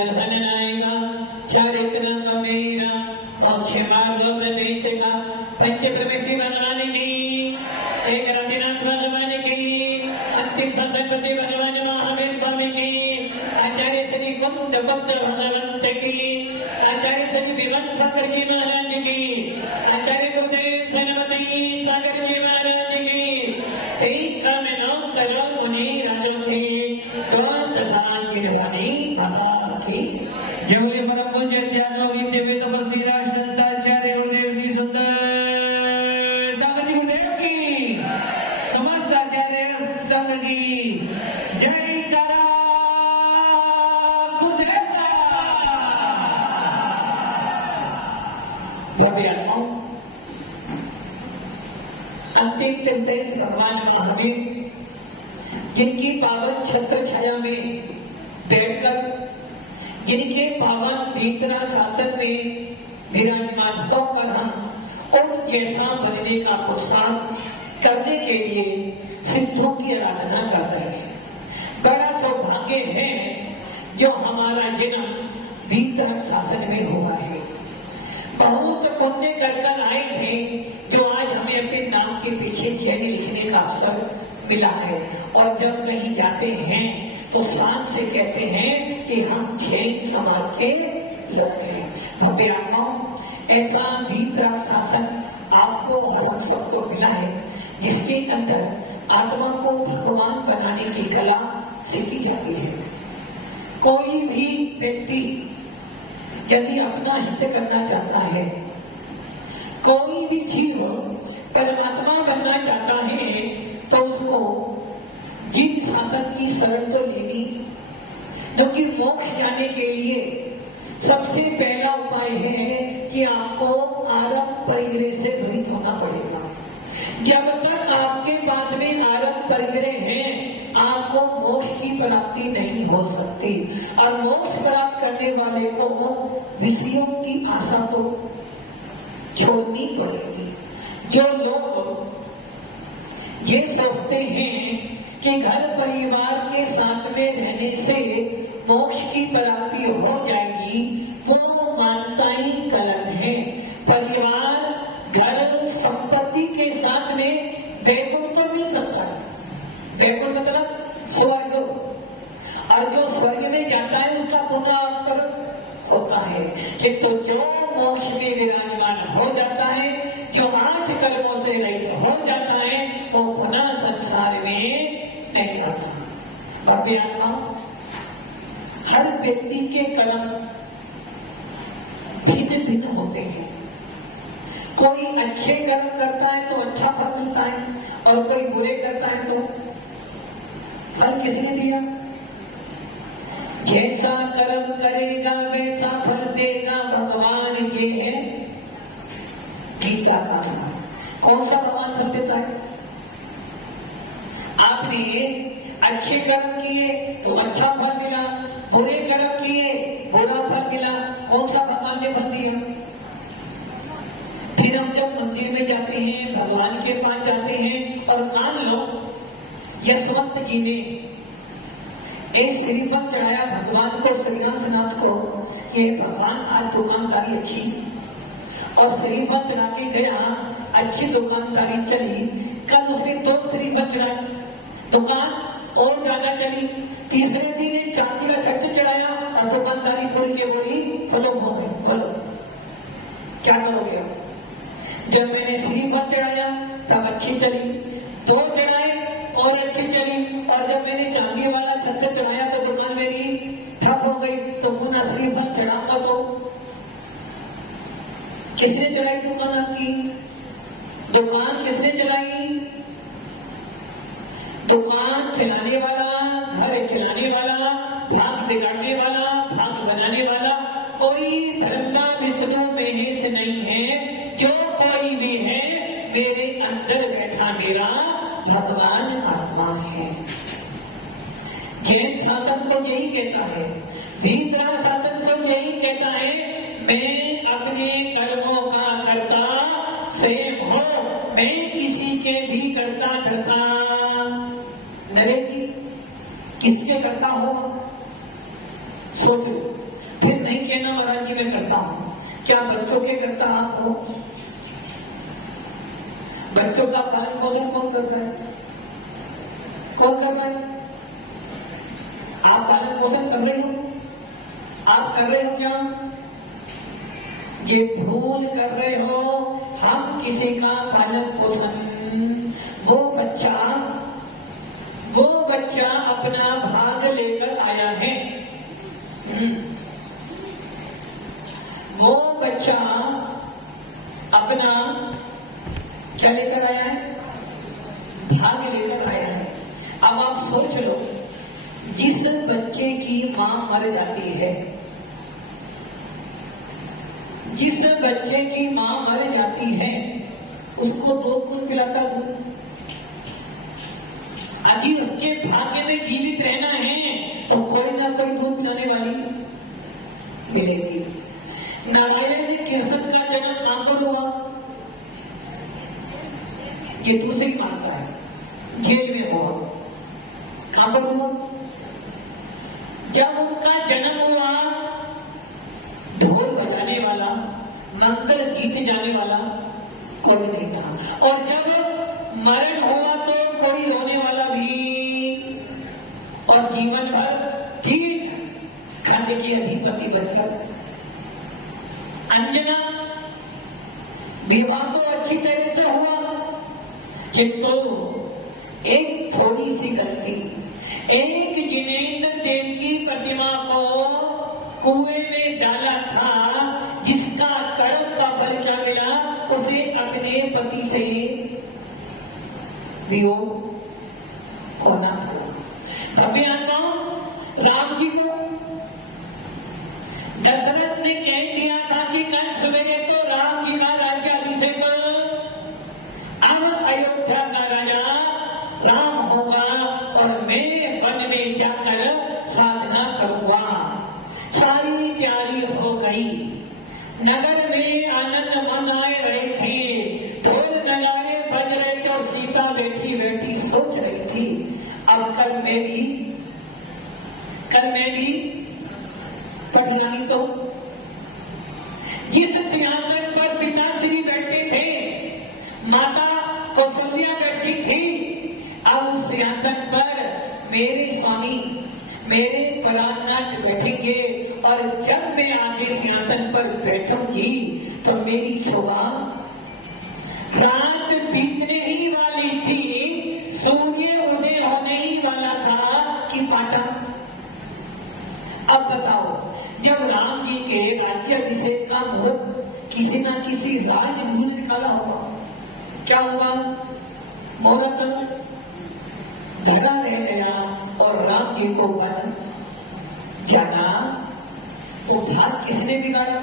दर्शन आएगा, चारित्र मेरा मोक्ष मार्ग प्रवेशेगा। पंच प्रवेशी भगवान की, एक रविनाथ भगवान की, अंतिम सतपति भगवान महावीर स्वामी की, आचार्य श्री कुंद भगवंत की, आचार्य श्री विवंत सागर जी महाराज की, आचार्य गुरुदेव सरस्वती सागर जी महाराज की, एक में 9 करोड़ मुनि राजों की, कौन दशान की निशानी माता की। जय परम पूज्य ज्ञानयोगी दिव्य तपस्वी संताचार्य गुरुदेव श्री सुंदर सागर जी गुरुदेव की, समस्त आचार्य संघ की जय करा गुरुदेव का। अंतिम निर्देश भगवान महावीर जिनकी पावन छत्र छाया में बैठकर, जिनके पावन भीतरा शासन में विराजमान होकर हम उन जैसा बनने का पुरुषार्थ करने के लिए सिद्धों की आराधना कर रहे हैं। बड़ा सौभाग्य है जो हमारा जन्म भीतर शासन में हुआ है। बहुत पुण्य कर आए थे जो आज हमें अपने नाम के पीछे जय लिखने का अवसर मिला है। और जब कहीं जाते हैं तो शान से कहते हैं कि हम जैन समाज के लोग हैं। ऐसा भीतरा शासन आपको हम सबको मिला है, जिसके अंदर आत्मा को भगवान बनाने की कला सीखी जाती है। कोई भी व्यक्ति यदि अपना हित करना चाहता है, कोई भी जीव परमात्मा बनना चाहता है, तो उसको जिन शासन की शरण तो लेनी, जो कि मोक्ष जाने के लिए सबसे पहला उपाय है कि आपको आरंभ परिग्रह से भ्रमित होना पड़ेगा। जब तक आपके पास में आरंभ परिग्रह है, आपको मोक्ष की प्राप्ति नहीं हो सकती। और मोक्ष प्राप्त करने वाले को विषयों की आशा तो छोड़नी पड़ेगी। जो लोग ये सोचते हैं कि घर परिवार के साथ में रहने से मोक्ष की प्राप्ति हो जाएगी, वो मानता ही गलत है। परिवार, घर, संपत्ति के साथ में वैकुंठ तो मिल सकता है। वैकुंठ मतलब स्वर्ग, और जो स्वर्ग में जाता है उसका पुनः होता है। कि तो जो मोक्ष में विराजमान हो जाता है, जो 8 कर्मों से रहित हो जाता है, वो पुनः संसार में नहीं आता। और हर व्यक्ति के कर्म भिन्न भिन्न होते हैं। कोई अच्छे कर्म करता है तो अच्छा फल मिलता है, और कोई बुरे करता है तो फल किसने दिया? जैसा कर्म करेगा वैसा फल देगा, भगवान के है गीता का स्थान। कौन सा भगवान फल देता है? आपने अच्छे कर्म किए तो अच्छा फल मिला, बुरे कर्म किए बुरा फल मिला। कौन सा भगवान ने फल दिया? फिर हम जब मंदिर में जाते हैं, भगवान के पास जाते हैं, और मान लो यशवंत जी ने एक श्रीफल चढ़ाया भगवान को, श्रीनाथ को, ये भगवान आज दुकानदारी अच्छी, और श्रीफल चढ़ा के गया, अच्छी दुकानदारी चली। कल उसने 2 श्रीफल चढ़ाए, दुकान और ज्यादा चली। तीसरे दिन एक चांदी का छत्र चढ़ाया और दुकानदारी खोल के बोली फलो हो गए, फलो क्या करोगे? जब मैंने श्रीफल चढ़ाया तब अच्छी चली, 2 चढ़ाए और अच्छी चली, और जब मैंने चांदी वाला छत्र चढ़ाया तो दुकान मेरी ठप हो गई। तो पुनः श्रीफल चढ़ाता तो किसने चढ़ाई दुकान आपकी? दुकान किसने चलाई? दुकान चलाने वाला, घर चलाने वाला, भाग बिगाड़ने वाला, भाग बनाने वाला कोई ब्रह्मा विष्णु महेश नहीं है। जो कोई भी है मेरे अंदर बैठा मेरा भगवान आत्मा है। जैन शासन को यही कहता है, भीतरा शासन को यही कहता है, मैं अपने कर्मों का कर्ता स्वयं हूं, मैं किसी के भी कर्ता नरेंद्र किसके करता हो? सोचो, फिर नहीं कहना महाराज जी मैं करता हूं। क्या बच्चों के करता आप हो? बच्चों का पालन पोषण कौन कर रहा है? कौन कर रहा है? आप पालन पोषण कर रहे हो? आप कर रहे हो क्या? ये भूल कर रहे हो। हम किसी का पालन पोषण, वो बच्चा अपना भाग लेकर आया है। वो बच्चा अपना क्या लेकर आया है? भाग लेकर आया है। अब आप सोच लो, जिस बच्चे की मां मर जाती है, जिस बच्चे की मां मर जाती है, उसको दो खून पिलाता दूध। अभी उसके भाग्य में जीवित रहना है तो कोई ना कोई दूध पिलाने वाली मिलेगी। नारायण ने कृष्ण का जन्म कहां पर हुआ? ये दूसरी मानता है, जेल में हुआ। कहां पर हुआ? जब उनका जन्म हुआ, ढोल बजाने वाला, मंत्र गीत जाने वाला कोई नहीं था। और जब मरण हुआ तो कोई रोने वाला भी, और जीवन भर ठीक खंड की अधिपति बनकर। अंजना विवाह तो अच्छी तरह से हुआ, किंतु एक थोड़ी सी गलती, एक जिनेंद्र देव की प्रतिमा को कुएं में डाला था, जिसका कर्म का फल क्या मिला? उसे अपने पति से वियोग होना हुआ। अभी राम जी को दशरथ ने कह दिया था कि कल सवेरे तो राम जी का राज्याभिषेक, अब अयोध्या का राजा राम होगा और मैं वन में जाकर साधना करूंगा। सारी तैयारी हो गई, नगर में आनंद मनाए रहे थे, ढोल नगाड़े बज रहे थे और सीता बैठी बैठी सोच रही थी, अब कल मैं भी पटियानी तो जिस सिंहासन पर पिताश्री बैठे थे, माता कौशल्या बैठी थी, अब उस सिंहासन पर मेरे स्वामी, मेरे प्राणनाथ बैठेंगे। और जब मैं आगे सिंहासन पर बैठूंगी तो मेरी शोभा, रात बीतने ही वाली थी, सूर्य उदय होने ही वाला था कि पाटा। अब बताओ, जब राम जी के राज्याभिषेक का मुहूर्त किसी न किसी राजगुरु ने निकाला होगा, क्या हुआ? मुहूर्त धरा रह गया और राम जी को वन जाना। वो भाग किसने बिगाड़ा?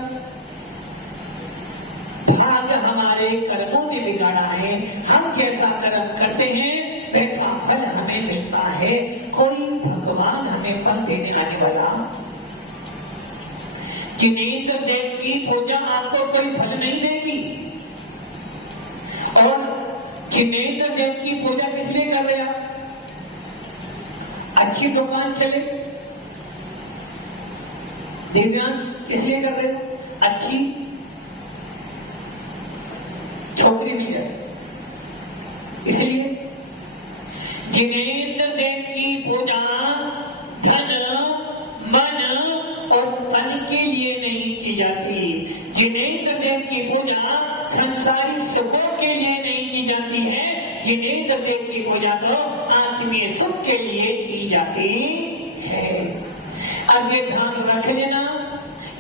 भाग हमारे कर्मों ने बिगाड़ा है। हम जैसा कर्म करते हैं वैसा फल हमें मिलता है। कोई भगवान हमें फल देने आने वाला? जिनेंद्र देव की पूजा आपको कोई फल नहीं देगी। और जिनेंद्र देव की पूजा किस लिए कर रहे आप? अच्छी दुकान चले, दिव्यांश इसलिए कर रहे हो, अच्छी छोकरी मिल जाए इसलिए। जिनेंद्र देव की पूजा धन, मन और तन के लिए नहीं की जाती। जिनेंद्र देव की पूजा संसारी सुखों के लिए नहीं की जाती है। जिनेंद्र देव की पूजा तो आत्मीय सुख के लिए की जाती है। अब ये ध्यान रख लेना,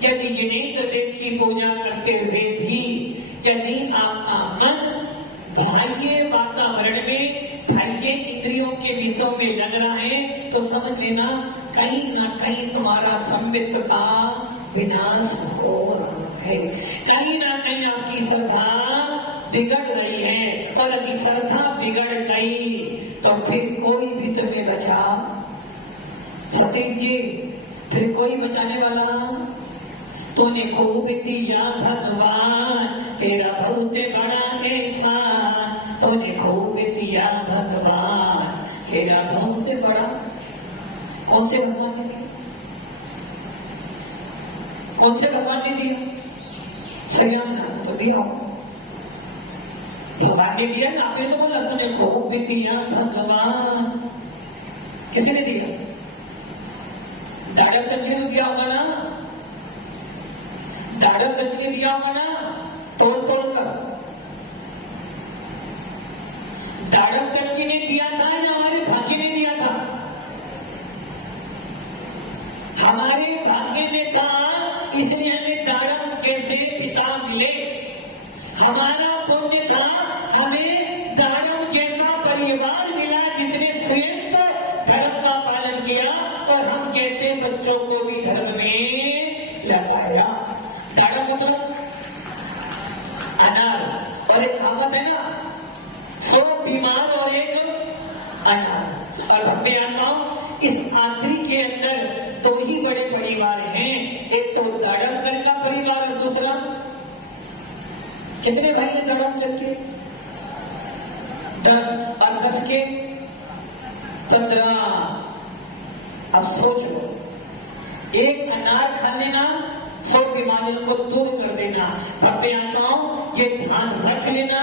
यदि जिनेंद्र देव की पूजा करते हुए भी यदि आपका मन बाह्य वातावरण में, बाह्य इंद्रियों के विषयों में लग रहा है, तो समझ लेना कहीं न कहीं तुम्हारा संबित का विनाश हो रहा है। कहीं न कहीं आपकी श्रद्धा बिगड़ रही है, और यदि श्रद्धा बिगड़ गई तो फिर कोई भी तुम्हें बचा सतीश जी, फिर कोई बचाने वाला? तूने खूब दिया भगवान, तेरा बहुत बड़ा एहसान। तूने खूब दिया भगवान, तेरा बहुत बड़ा। कौन से भगवान ने? कौन से भगवान ने दिया? सिंहासन तो दिया भगवान ने दिया ना, आपने तो बोला तुमने भोग भी दिया भगवान, किसी ने दिया? दाड़म चंद ने दिया होगा ना, दाड़म चंद ने दिया होगा ना, तोड़ तोड़ कर। दाड़म चंद ने दिया था या हमारे भाग्य ने दिया था? हमारे भाग्य ने कहा इसलिए हमें दाड़म जैसे पिता मिले, हमारा पुण्य था हमें दाड़म जैसा परिवार मिला जिसने स्वयं तो धर्म का पालन किया और हम जैसे बच्चों को भी धर्म में लगाया। दाड़म मतलब अनार, और एक कहावत है ना, 100 बीमार और एक अनार। और भक्ति आत्माओं, इस आखिरी के अंदर दो ही बड़े परिवार हैं, एक तो दाड़म दल का परिवार और दूसरा कितने भाई हैं दाड़म दल के? 10 और 10 के 15। अब सोच लो, एक अनार खा लेना 100 बीमारियों को दूर कर देना। भक्ति आत्माओं, ये ध्यान रख लेना,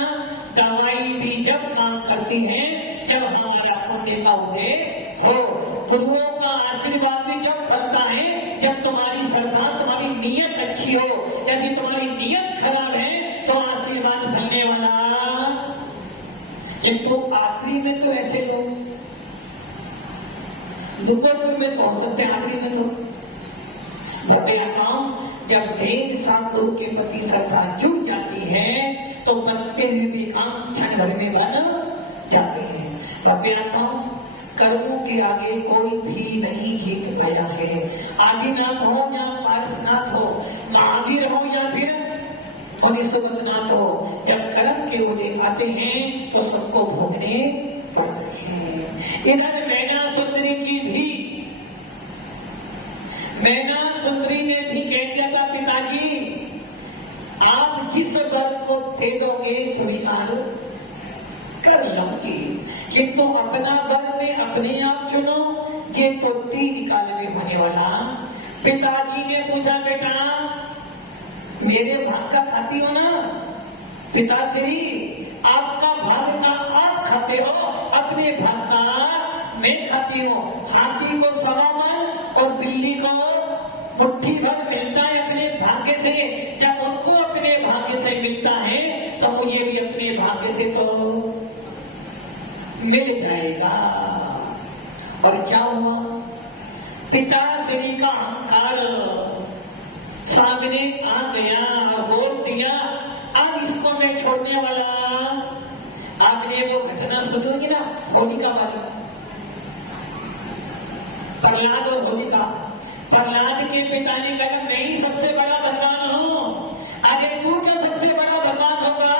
दवाई भी जब काम करती है जब हमारा पुण्य का उदय हो, गुरुओं का आशीर्वाद भी जब करता है जब तुम्हारी श्रद्धा, तुम्हारी नीयत अच्छी हो। यदि तुम्हारी नीयत खराब है तो आशीर्वाद मिलने वाला, लेकिन तो आखिरी में तो ऐसे लोग दुपहर में पहुंच सकते हैं, आखिरी में तो जब देव गुरु के प्रति श्रद्धा जुट जाती है तो बनते हुए भी काम क्षण भर में बन जाते हैं। कर्मों के आगे कोई भी नहीं जीत पाया है। आदिनाथ हो या पारसनाथ हो, महावीर हो या फिर और सुबंधनाथ हो, जब कर्म के उदय आते हैं तो सबको भोगने पड़ते हैं। इधर मैना सुंदरी की भी, मैना सुंदरी ने भी कह दिया था, पिताजी आप जिस वर को दे दोगे स्वीकार कर लूंगी, किंतु अपना वर में अपने आप चुनो, ये तो 3 काल में होने वाला। पिताजी ने पूछा, बेटा मेरे भाग का खाती हो ना? पिताश्री आपका भाग का आप खाते हो, अपने भाग का मैं खाती हूँ। हाथी को 1.25 मन और बिल्ली को मुट्ठी भर मिलता है अपने भाग्य से। जब उनको अपने भाग्य से मिलता है तो मुझे भी अपने भाग्य से तो मिल जाएगा। और क्या हुआ? पिताश्री का अहंकार सामने आ गया और बोल दिया, अब इसको मैं छोड़ने वाला। आपने वो घटना सुनी होगी ना, होलिका वाली, प्रहलाद और होलिका। प्रहलाद के पिता ने कहा मैं ही सबसे बड़ा भगवान हूँ। अरे तू जो सबसे बड़ा भगवान होगा,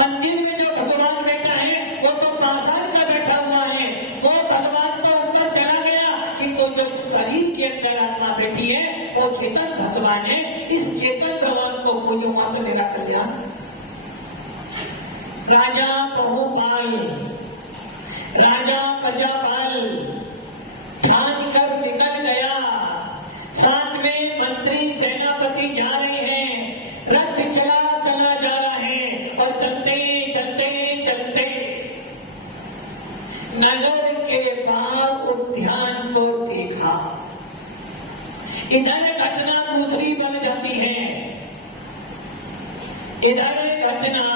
मंदिर में जो भगवान बैठा है वो तो पाषाण का बैठा हुआ है, वो भगवान को ऊपर चला गया, किंतु जो शरीर के अंदर आत्मा बैठी है वो चेतन भगवान है। इस चेतन भगवान को पूजो मात्र लेना कर दिया। राजा बहुपाल, राजा प्रजापाल ध्यान कर निकल गया, साथ में मंत्री सेनापति जा रहे हैं, रथ चला चला जा रहा है और चलते चलते चलते नगर के पार उद्यान को देखा। इधर घटना दूसरी बन जाती है, इधर घटना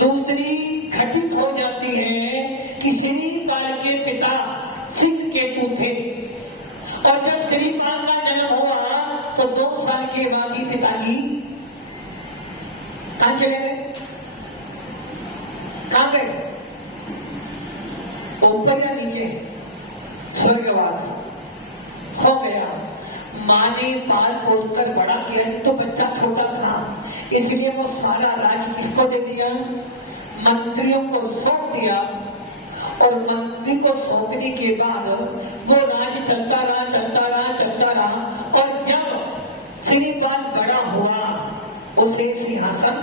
दूसरी घटित हो जाती है कि श्रीपाल के पिता सिंह केतु थे, और जब श्रीपाल का जन्म हुआ तो 2 साल के बाद ही पिताजी कहां चले गए? कहां गए? ऊपर या नीचे? स्वर्गवास हो गया। माँ ने पाल पोस कर बड़ा किया, तो बच्चा छोटा था इसलिए वो सारा राज किसको दे दिया? मंत्रियों को सौंप दिया। और मंत्री को सौंपने के बाद वो राज चलता रहा चलता रहा चलता रहा, और जब श्रीपाल बड़ा हुआ उसे सिंहासन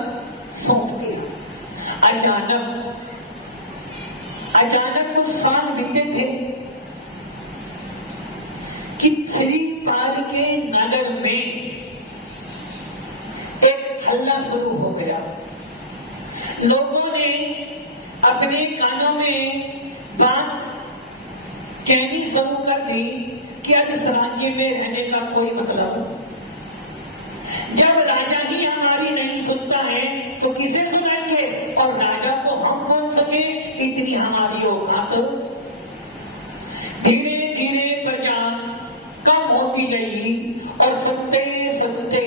सौंप दिया। अचानक कुछ साल बीते थे कि श्रीपाल के नगर में हल्ला शुरू हो गया। लोगों ने अपने कानों में बात कहनी शुरू कर दी कि अब इस राज्य में रहने का कोई मतलब, जब राजा ही हमारी नहीं सुनता है तो किसे सुनाएंगे, और राजा को हम कौन सके, इतनी हमारी औकात। धीरे धीरे प्रजा कम होती गई और सुनते सुनते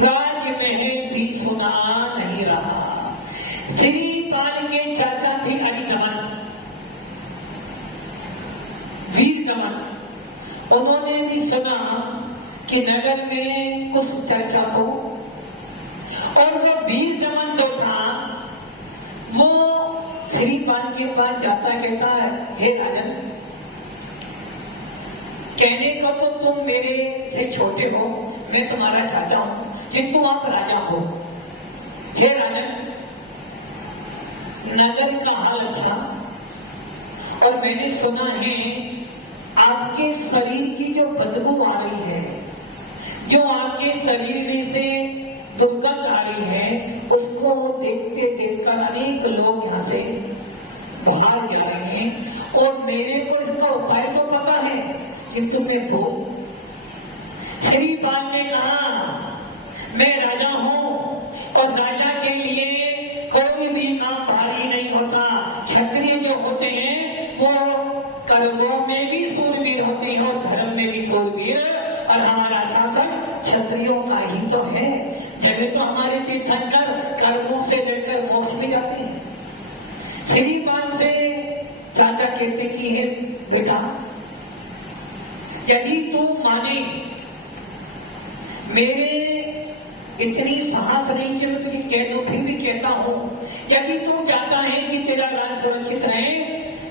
राज्य में भी सुना नहीं रहा। श्रीपाल के चाचा थे अभिदमन, वीर दमन, उन्होंने भी सुना कि नगर में कुछ चर्चा हो, और वो वीर दमन जो था वो श्रीपाल के पास जाता कहता है, हे राजन, कहने को तो तुम मेरे से छोटे हो, मैं तुम्हारा चाचा हूं, किंतु आप राजा हो। हे राजन, नगर का हाल था और मैंने सुना है आपके शरीर की जो बदबू आ रही है, जो आपके शरीर में से दुर्गंध आ रही है, उसको देखते देखकर अनेक लोग यहाँ से बाहर जा रहे हैं, और मेरे को इसका उपाय तो पता है किंतु मैं वो। श्रीपाल ने कहा, मैं राजा हूं और राजा के लिए कोई भी काम भारी नहीं होता। क्षत्रिय जो होते हैं वो कर्मों में भी सूरवीर होते हैं और धर्म में भी सूरवीर, और हमारा शासन क्षत्रियों का ही तो है। जगह तो हमारे तीर्थंकर कर्मों से लेकर मोक्ष में जाते हैं। श्रीपाल से चाचा कहते की है, बेटा यदि तुम माने, मेरे इतनी साहस नहीं कि मैं तुझे कह दूं, फिर भी कहता हूं, यदि तू चाहता है कि तेरा राज्य सुरक्षित रहे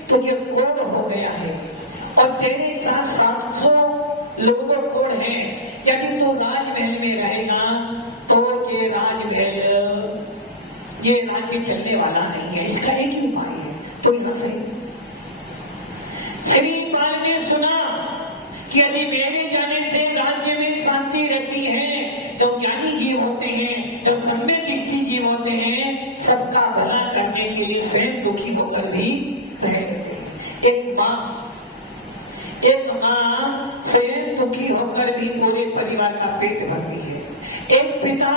तो ये कोड हो गया है और तेरे साथ 700 लोगों कोड है। यदि तू राजमहल में रहेगा तो ये राजमहल, ये राज्य चलने वाला नहीं है, इसका एक ही उपाय है, तो यहां से श्रीपाल ने सुना कि यदि मेरे जाने से राज्य में शांति रहती है, जो ज्ञानी जीव होते हैं, जो सम्यक दृष्टि जीव होते हैं, सबका भला करने के लिए स्वयं दुखी होकर भी रह करते हैं। एक माँ स्वयं दुखी होकर भी पूरे परिवार का पेट भरती है। एक पिता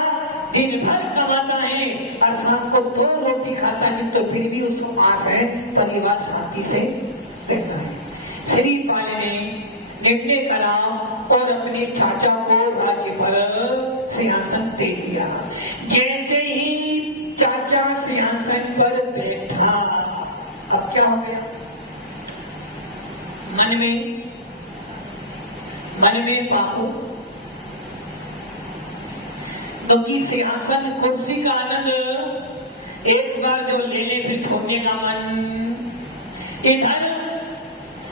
दिन भर कमाता है और शाम को 2 रोटी खाता है, तो फिर भी उसको आस है परिवार शांति से रहता है। श्रीपाल ने निर्णय करा और अपने चाचा को राज्य पर सिंहासन दे दिया। जैसे ही चाचा सिंहासन पर बैठा, अब क्या हो गया, मन में पापू, क्योंकि सिंहासन कुर्सी का आनंद एक बार जो लेने फिर छोड़ने का मन। इधर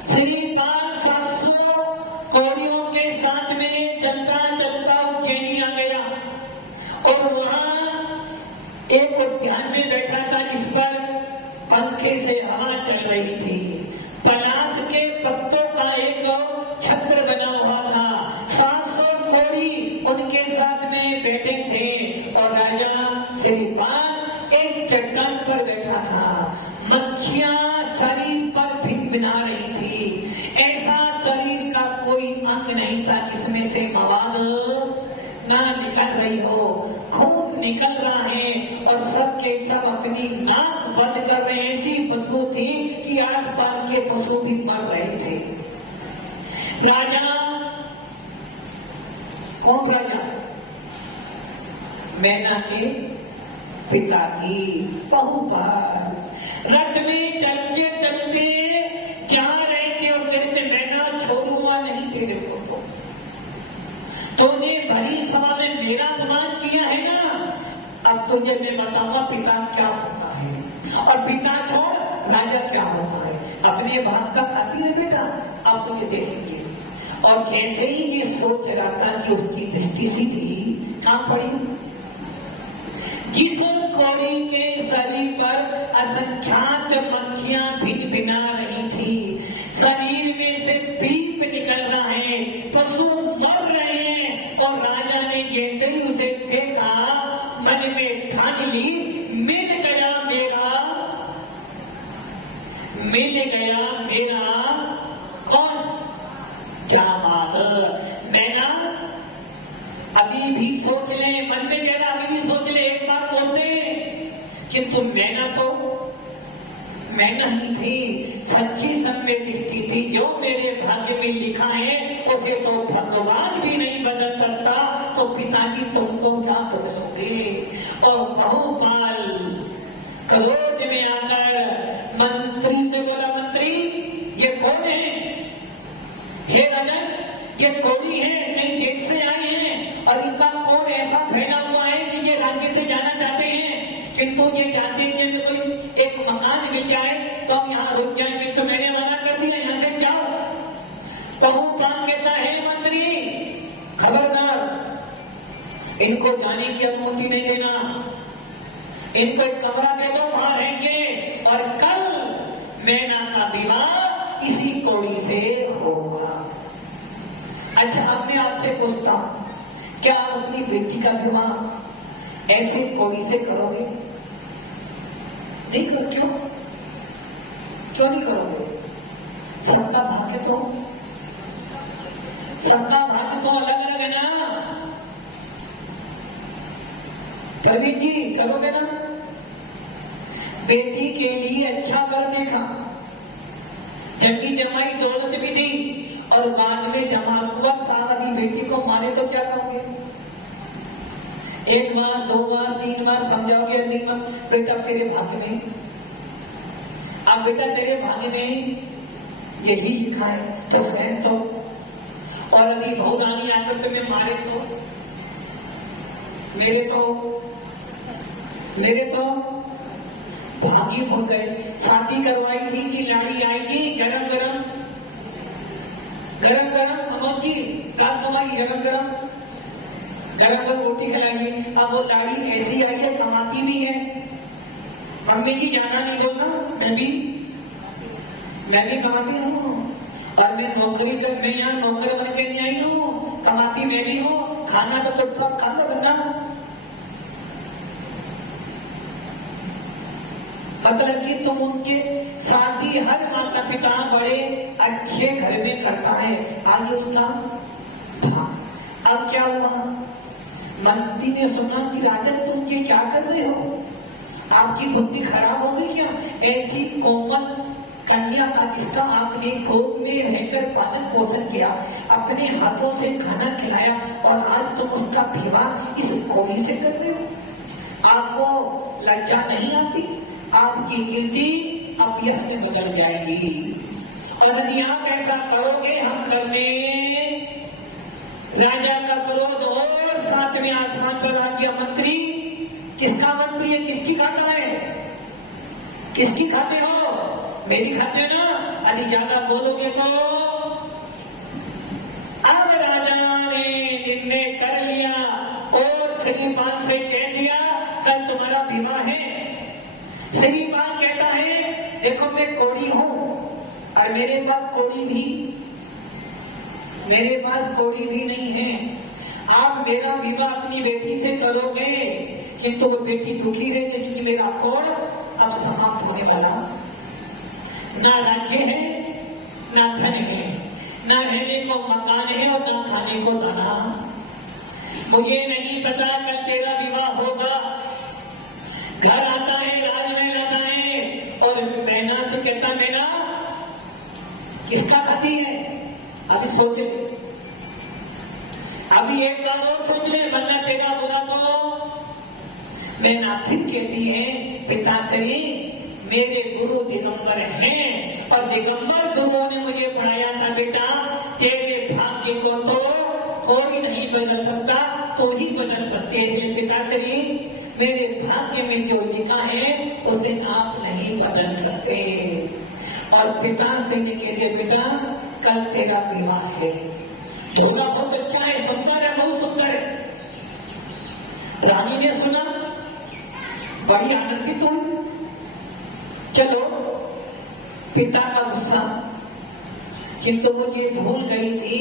श्रीपाल 700 कौड़ियों के साथ में चलता चलता उज्जैनी आ गया और वहां एक उद्यान में बैठा था जिस पर पंखे से हवा चल रही थी। पलाश के पत्तों का एक छत्र बना हुआ था। 700 कौड़ी उनके साथ में बैठे थे और राजा श्रीपाल एक चट्टान पर बैठा था। मक्खियां शरीर पर भिनभिना रही थी। ऐसा शरीर का कोई अंग नहीं था जिसमें से मवाद ना निकल रही हो। खून निकल रहा है और सब के सब अपनी नाक बंद कर रहे हैं। ऐसी बदबू थी कि आसपास के पशु भी मर रहे थे। राजा, कौन राजा? मैना के पिता की बहू पर रथ में चलते चलते जा रहे थे और कहते, मैना छोड़ूंगा नहीं तेरे को। तूने भरी सभा में मेरा अपमान किया है ना, अब तुझे मैं बताऊंगा पिता क्या होता है और पिता छोड़ राजा क्या होता है। अपने बाप का खाती है बेटा, अब तुझे देखेंगे। और जैसे ही ये सोच रहा था कि उसकी दृष्टि सीधी कहां पड़ी, जिस कौड़ी के शरीर पर असंख्यात मक्खियां भिनभिना रही थी, शरीर में से पीप निकल रहा है, पशु मर रहे हैं और राजा ने जैसे ही उसे देखा मिल गया मेरा कौन जामाल। मैना अभी भी सोच ले, मन में कहना अभी भी सोच ले, एक बार बोलते किंतु मैना तो मैना ही थी, सच्ची संग में दिखती थी। जो मेरे भाग्य में लिखा है उसे तो भगवान भी नहीं बदल सकता, तो पिताजी तुमको क्या बदलोगे। और बहुपाल क्रोध में आकर मंत्री से बोला, मंत्री ये कौन है? ये राजन ये कोड़ी है, कहीं देश से आए हैं और इनका कौन ऐसा फैला हुआ है कि ये राज्य से जाना चाहते हैं, किंतु ये चाहते हैं कि कोई एक मकान मिल जाए तो हम यहाँ रुक जाएंगे। तो मैंने मना कर दिया, यहाँ से जाओ। बहुपाल कहता है, मंत्री खबरदार, इनको जाने की अनुमति नहीं देना, इनको एक कमरा दे दो, वहां रहेंगे और कल मैना का विवाह इसी कोड़ी से होगा। अच्छा, अब मैं आपसे पूछता हूं, क्या आप अपनी बेटी का विवाह ऐसे कोड़ी से करोगे? नहीं करोगे? क्यों नहीं करोगे? सबका भाग्य तो अलग अलग है ना। प्रवीण जी करोगे ना? बेटी के लिए अच्छा कर देखा, जबकि जमाई दौलत भी दी और बाद में जमा हुआ सारी बेटी को मारे तो क्या करोगे? एक बार, दो बार, तीन बार समझाओगे, नहीं बार बेटा तेरे भाग्य में, अब बेटा तेरे भाग्य में यही लिखा है तो सहन तो, और यदि बहुरानी आकर तुम्हें मारे तो मेरे तो भागी हो गए। शादी करवाई थी कि लाड़ी आएगी गरम गरम अमोची क्लास कमाई, गरम रोटी खिलाएगी। अब वो लाड़ी ऐसी आई है, कमाती भी है। मम्मी जी जाना नहीं बोलना, मैं भी कमाती हूँ और मैं नौकरी तक, मैं यहाँ नौकरी बन के नहीं आई हूँ, कमाती मैं भी हूँ। खाना तो सब खा लो बंदा। मतलब कि तुम उनके साथ ही हर माता पिता बड़े अच्छे घर में करता है, आगे उसका था। अब क्या हुआ? मंत्री ने सुना कि राजन तुम ये क्या कर रहे हो, आपकी बुद्धि खराब हो गई क्या? ऐसी कोमल कन्या का जिसका आपने गोद में रहकर पालन पोषण किया, अपने हाथों से खाना खिलाया और आज तुम उसका विवाह इस कोड़ी से कर रहे हो। आपको लज्जा नहीं आती? आपकी गिनती अपियत में बदल जाएगी। और यदि आप ऐसा करोगे, हम करने राजा का क्रोध और साथ में आसमान पर आ गया। मंत्री किसका मंत्री है? किसकी खाता है? किसकी खाते हो? मेरी खाते ना। यदि ज्यादा बोलोगे तो अब राजा ने निर्णय कर लिया और श्रीमान से कह दिया कल तुम्हारा विवाह है। श्रीमान कहता है देखो मैं कोड़ी हूं और मेरे पास कोड़ी भी नहीं है। आप मेरा विवाह अपनी बेटी से करोगे किंतु वो बेटी दुखी रहेगी क्योंकि मेरा कोड़ अब समाप्त होने वाला। ना राज्य है, ना धन है, ना रहने को मकान है और ना खाने को दाना। मुझे नहीं पता कल तेरा विवाह होगा। घर आता है, राजमहल आता है और मैना से कहता मैना किसका खाती है? अभी सोचे, अभी एक बार और सोच ले वरना तेरा बुरा तो। मैना फिर कहती है पिताश्री मेरे गुरु दिगंबर हैं और दिगंबर गुरुओं ने मुझे पढ़ाया था बेटा तेरे भाग्य को तो कोई नहीं बदल सकता, तो ही बदल सकते हैं। पिताश्री मेरे भाग्य में जो लिखा है उसे आप नहीं बदल सकते। और पिता से ये कहते बेटा कल तेरा विवाह है। झोला बहुत अच्छा है, सुंदर है, बहुत सुंदर है। रानी ने सुना, बड़ी आनंदित हुई। चलो पिता का गुस्सा, किंतु वो ये भूल गई थी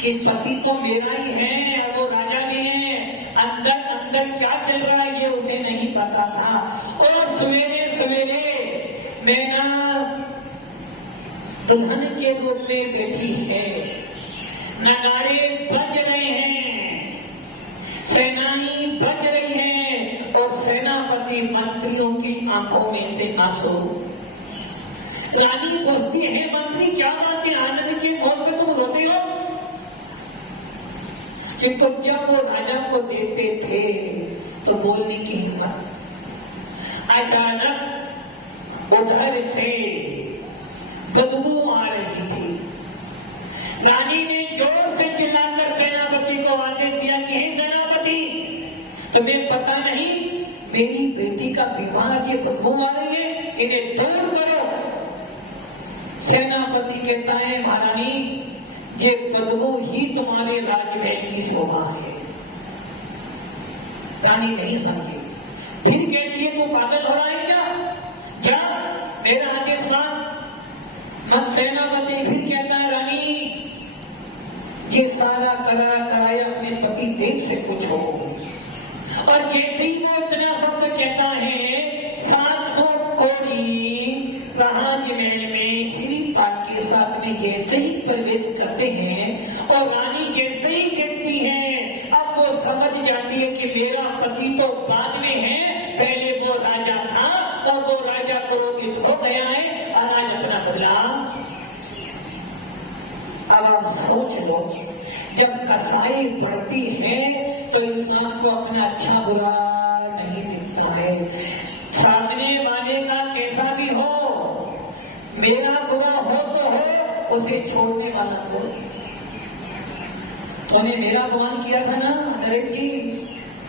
कि पति तो मेरा ही है और वो राजा भी है। अंदर अंदर क्या चल रहा है ये उसे नहीं पता था। और सवेरे सवेरे मैना दुल्हन के रूप में बैठी है, नगाड़े बज रहे हैं, सेनानी बज रही है और सेनापति मंत्रियों की आंखों में से आंसू। रानी पूछती है, मंत्री क्या बात है, आनंद के मौत पे तुम रोते हो? कि तो जब वो राजा को देखते थे तो बोलने की हिम्मत, अचानक उधर से बदबू आ रही थी। रानी ने जोर से चिल्लाकर सेनापति को आदेश दिया कि हे सेनापति, तुम्हें पता नहीं मेरी बेटी का विवाह, ये बदबू आ रही है, इन्हें दूर करो। सेनापति कहता है, महारानी ये बदबू ही तुम्हारे राजमहल की शोभा है। रानी नहीं समझी, फिर कहती है, तू पागल हो रहा है क्या? जा मेरा आदेश मान। सेनापति फिर कहता है, रानी ये सारा कराया अपने पति देव से पूछो। और जैसे ही वो इतना शब्द कहता है, 700 कोड़ी राजमहल में श्रीपाद के साथ में जैसे ही प्रवेश करते हैं और रानी जैसे ही कहती है, अब वो समझ जाती है कि मेरा पति तो बाद में है, पहले वो राजा था और वो राजा क्रोधित हो गया है और आज अपना बदला। अब आप सोच लो, जब कसाई बढ़ती है तो इंसान को अपना अच्छा बुरा नहीं दिखता है। सामने वाले का कैसा भी हो, मेरा बुरा हो तो हो, उसे छोड़ने वाला हो। तूने मेरा अपमान किया था ना नरेश जी,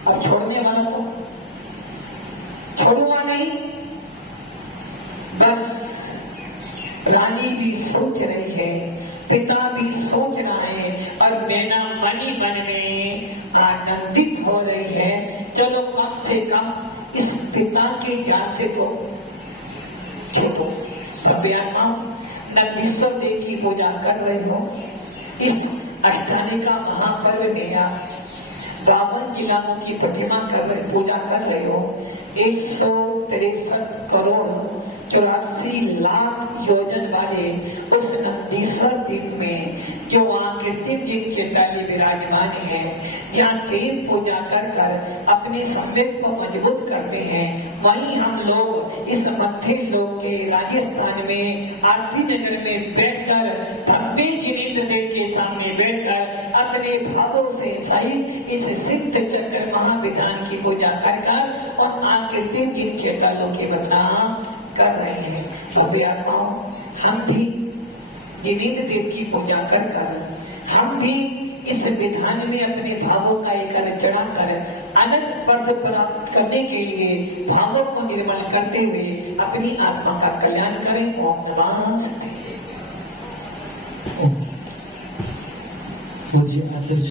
अब छोड़ने वाला तो छोड़ूंगा नहीं। बस रानी भी सोच रही है, पिता भी सोच रहा है और मैना मनी मन में आनंदित हो रही है। चलो कम से कम इस पिता के ज्ञान से तो छोड़ो। सभ्यात्मा नंदीश्वर देव की पूजा कर रहे हो, इस अष्टानी का महापर्व मेरा 52 जिलाओं की प्रतिमा पूजा कर रहे हो। 163 करोड़ 84 लाख योजन वाले उस नंदीश्वर द्वीप में जो वहाँ कृत्रिम जी चेताली विराजमान है, जहाँ देव पूजा कर कर अपने संवेद को मजबूत करते हैं, वहीं हम लोग इस मध्य लोक के राजस्थान में आरती नगर में बैठकर भव्य गिरीन्द्र देव के सामने बैठकर अपने भावों से सहित इस सिद्ध चक्र महाविधान की पूजा कर कर और आकृतिक जी चेतालों के बदनाम कर रहे हैं। अभी आत्माओं, हम भी गिरीन्द्र देव की पूजा कर कर हम भी इस विधान में अपने भावों का एक चढ़ा कर अनंत पद प्राप्त करने के लिए भावों को निर्माण करते हुए अपनी आत्मा का कल्याण करें। ओम नमः।